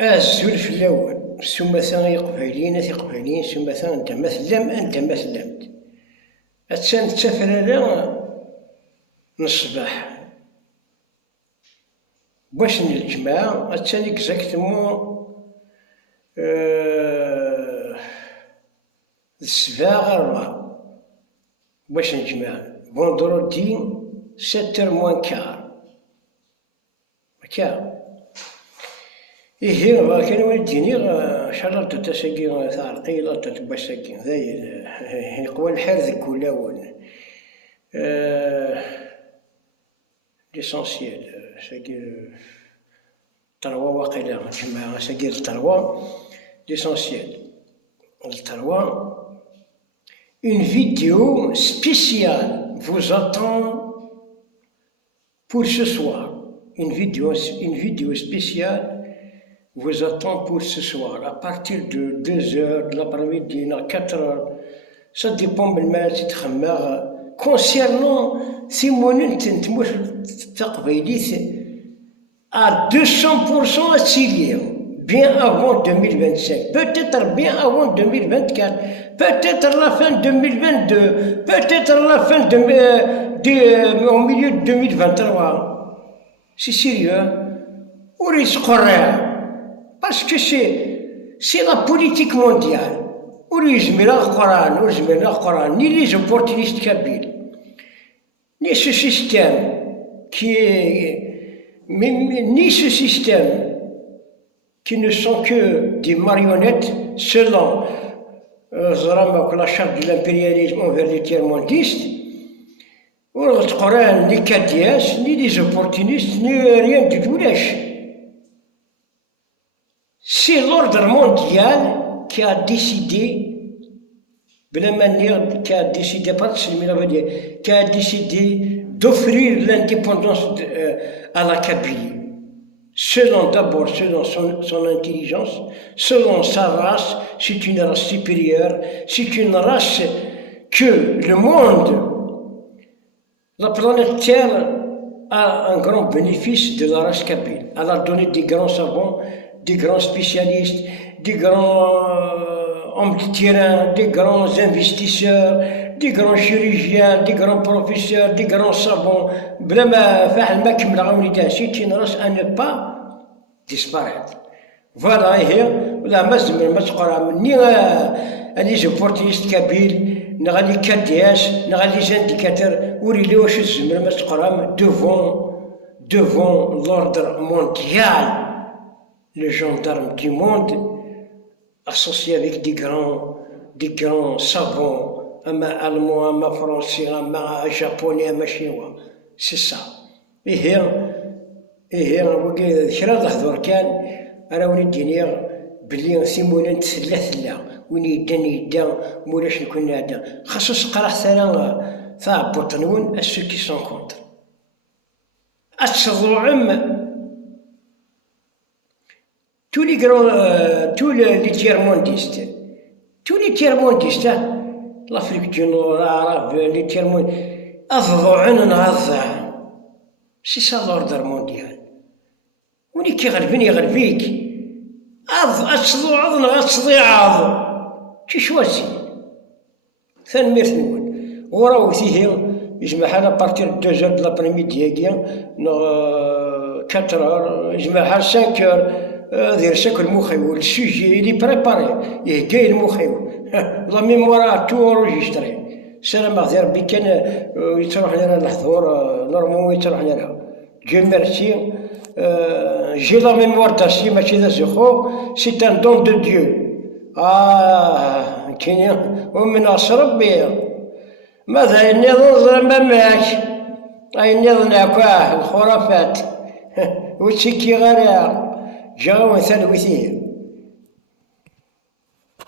الزول في الأول سمثا يقبايليين تيقبايليين سمثا أنت ما تلام أنت ما تلامت أتسان تفرارا من الصباح باش الجماعة أتسان إكزاكتومون السبعة غير ربعة باش نجمع فوندرودي 7h moins quart هكا. إيه كان والديني شرطت تساقي ثارقيلة تتباش ساقي ذاي يقوى الحرز كولاون ليسونسيال ساقي تروا واقيلا جماعة ساقي التروا ليسونسيال التروا. Une vidéo spéciale vous attend pour ce soir. Une vidéo spéciale vous attend pour ce soir. À partir de 2h de l'après-midi, à 4h, ça dépend de la تتخمر. Concernant Simone Tentmouch Taqbaylit, à 200% à Syrie, bien avant 2025, peut-être bien avant 2024, peut-être la fin 2022, peut-être la fin au milieu de 2023. C'est sérieux. Parce que c'est la politique mondiale. Ni les opportunistes kabyles, ni ce système qui ne sont que des marionnettes selon la charte de l'impérialisme envers les tiers-mondistes, ni KDS, ni les opportunistes, ni rien du tout. C'est l'ordre mondial qui a décidé, de la manière qui a décidé, qui a décidé d'offrir l'indépendance à la Kabylie. D'abord selon son intelligence, selon sa race, c'est une race supérieure, c'est une race que le monde, la planète Terre, a un grand bénéfice de la race kabyle. Elle a donné des grands savants, des grands spécialistes, des grands hommes de terrain, des grands investisseurs, des grands chirurgiens, des grands professeurs, des grands savants. C'est une race à ne pas disparaître. Voilà, ni les opportunistes kabyles, ni les KDS, ni les indicateurs, devant l'ordre mondial, le gendarme du monde, associé avec des grands savants, un allemand, un français, un japonais, un chinois. C'est ça. كرا الحضور كان راوني الدنيا بلي سيمونا نتسلا وين يدا مولاش نكون هذا خاصو تقرا حتى تاع بوطنون اسو كي سون كونتر اتشضعم tous les tiers-mondistes, l'Afrique du Nord, l'Arabe, les tiers-mondistes, c'est ça l'ordre mondial. وني كيغلبني يغلبيك أتصدو عض نغتصدي عض كي شواسي ثان ميرت نقول وراو فيه يجمع حالا بارتير 2h de l'après-midi هكيا 4h يجمع حال 5h دير شكل المخيول السوجي لي بريباري يهكاي المخيول لا ميموار تو انجستري سلام غير ربي كان يتروح لنا الحضور نورمالمون يتروح لنا Dieu merci, j'ai la mémoire d'Assi, c'est un don de Dieu. ومن ربي ماذا النظر مماك أي النظر كواه الخرافات وتشكي غير جاو مثال وثير